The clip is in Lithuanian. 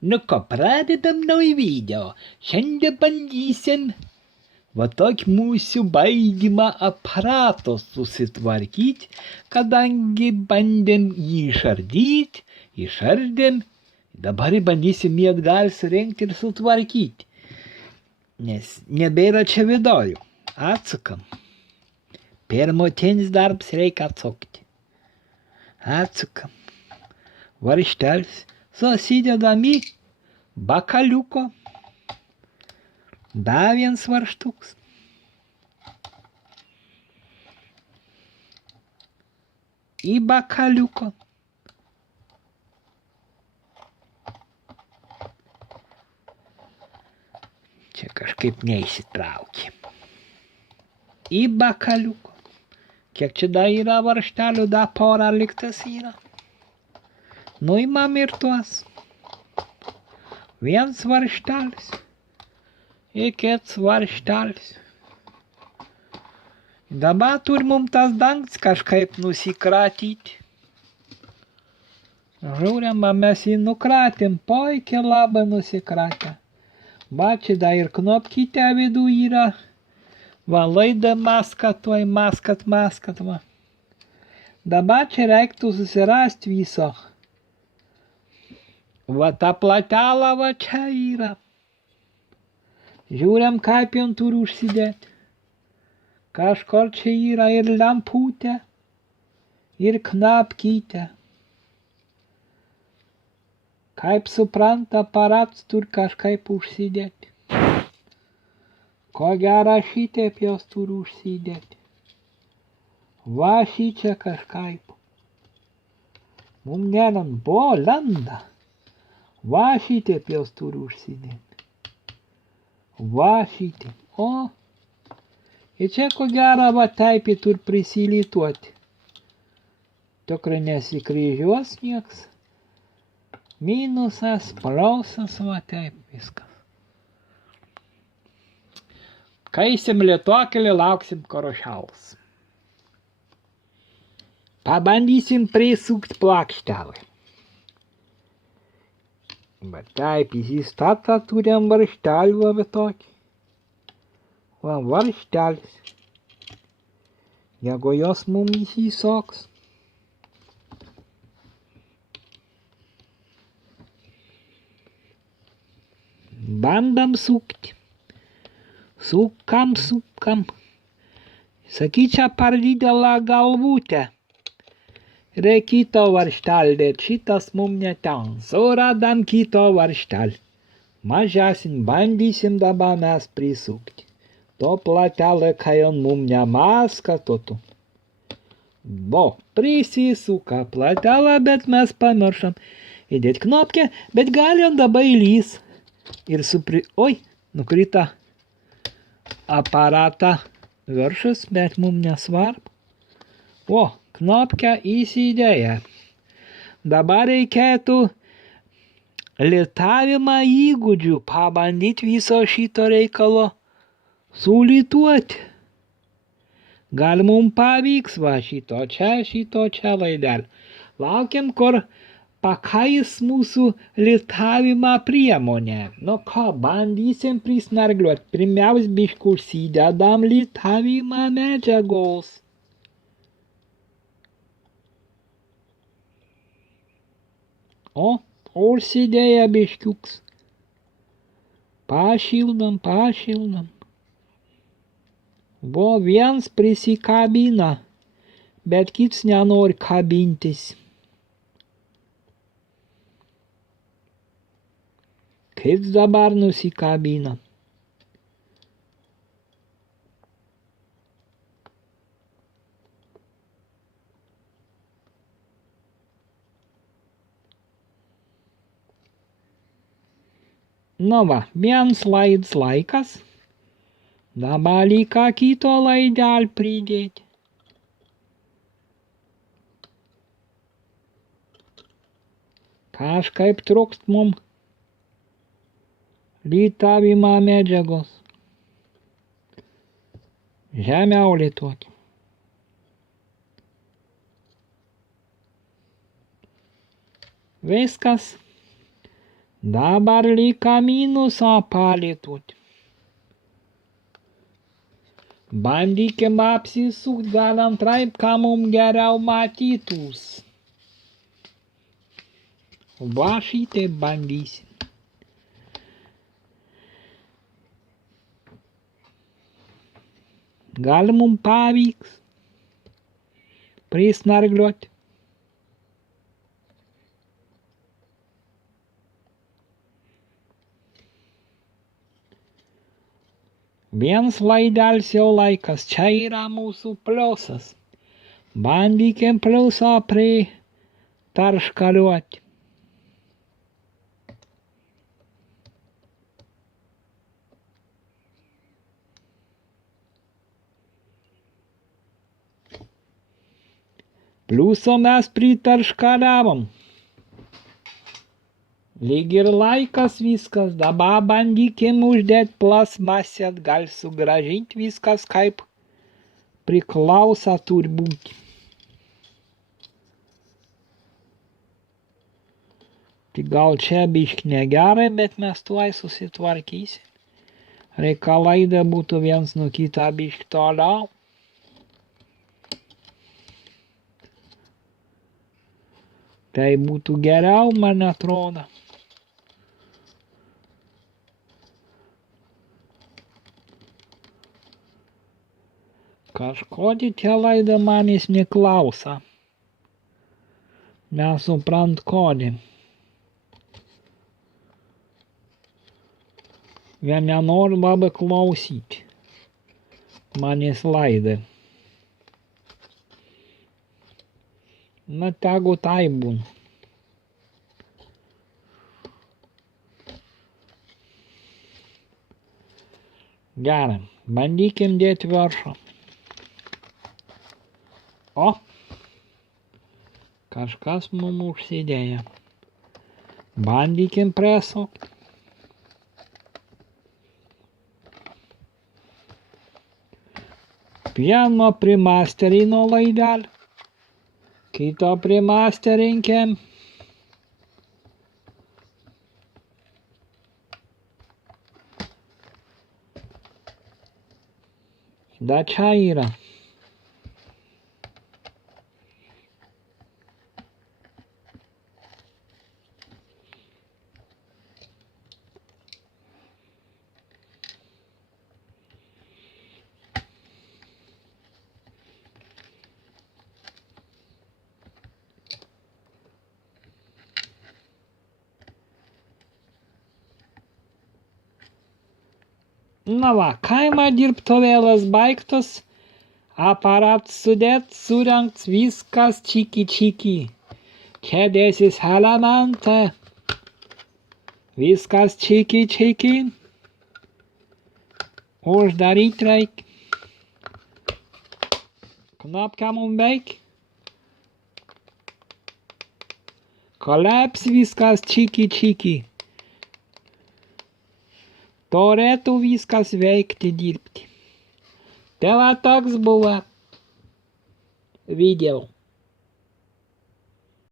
Nu ką, pradedam naują video. Šiandien bandysim va tokį mūsų baidymą aparato susitvarkyti, kadangi bandėm jį išardėm, dabar bandysim jį atgal surinkti ir sutvarkyti. Nes nebėra čia vidurių. Atsukam. Pirmutinis darbas reikia atsukti. Atsukam. Varžtelis susidedam į bakaliuko. Dar vienas varžtukas. Į bakaliuko. Čia kažkaip neįsitraukė. Į bakaliuko. Kiek čia dar yra varžtelių, dar porą liktas yra. Nuimam ir tuos. Vienas varžtelis. Ir kitas varžtelis. Dabar tur mums tas dangtis kažkaip nusikratyti. Žiūrim, mes jį nukratėm, puikiai labai nusikratę. Va, čia dar ir knopkytė vidų yra. Va, laida maskat, va. Dabar čia reiktų susirasti viso. Va, ta platelė va čia yra. Žiūrim, kaip jam turi užsidėti. Kažkur čia yra ir lemputė, ir knapkytė. Kaip supranta, aparatas turi kažkaip užsidėti. Ko gero šitaip jos turi užsidėti. Va šičia kažkaip. Mums nerand, buvo lenda. Va šitaip jos turi užsidėti. Va šitaip. O. Ir čia ko gero va taip jį turi prisilituoti. Tikrai nesikryžiuos nieks. Minusas, pliusas, va taip viskas. Kaisim lietuokelį, lauksim kol šals. Pabandysim prisukti plokštelę. Va taip, įsistatą turim varžtelį va tokį. Va varžtelis. Jeigu jos mums įsisoks. Bandam sukti. Sukam. Sakyčia, per didelę galvutę. Reikia kito varžtelį dėti, šitas mums neten. Suradam kito varžtelį. Mažesnį bandysim dabar mes prisukti. To platelė, kai on mums nemaska, to. Bo, prisisuka platelė, bet mes pamiršam įdėti knopkę, bet gali on dabar įlys. Ir Oi, nukrita aparatą viršus, bet mums nesvarbu. O, knopkę įsidėję. Dabar reikėtų litavimą įgūdžių pabandyti viso šito reikalo sulituoti. Gal mums pavyks va šito čia laidelį. Laukiam, kur pakais mūsų litavimą priemonę. Nu ką, bandysim prisnargliuoti. Pirmiausia, biškį užsidedam litavimą medžiagos. O, užsidėję biškiuks. Pašildam. Buvo vienas prisikabina, bet kits nenori kabintis. Kits dabar nusikabina. Nu va, vienas laikas. Dabar lyga kito laidelį pridėti. Kažkaip trūkst mums litavimą medžiagos. Žemiau lituokim. Viskas. Dabar liko minusą palėtut. Bandykim apsisukt, gal antraip, ką mum geriau matytųs. Va šitaip bandysim. Gal mum pavyks prisnargliuot. Viens laidelis jau laikas, čia yra mūsų pliusas. Bandykim pliusą pritarškaliuoti. Pliusą mes pritarškaliavom. Lyg ir laikas viskas, dabar bandykim uždėt plasmasę, gal sugrąžint viskas kaip priklauso turi būti. Tai gal čia biškį negerai, bet mes tuoj susitvarkysim. Reikia laidą būtų viens nuo kito biškį toliau. Tai būtų geriau, man atrodo. Kažkodėl tie laida manęs neklauso. Nesuprant kodėl. Jie nenori labai klausyti manęs laidą. Na tegu tai būna. Gerai, bandykim dėti viršų. O, kažkas mum užsidėjo. Bandykim prisukt. Vieno primasterino laidelį, kito primasterinkim. Da čia yra. Na va, kaimo dirbtuvėlės baigtos, aparatas sudėt, surengt, viskas čiki. Čia dėsis elementai, viskas čiki. Uždaryt reik. Knapkę mum veik. Koleps viskas čiki. Turėtų viskas veikti dirbti. Tai va toks buvo video.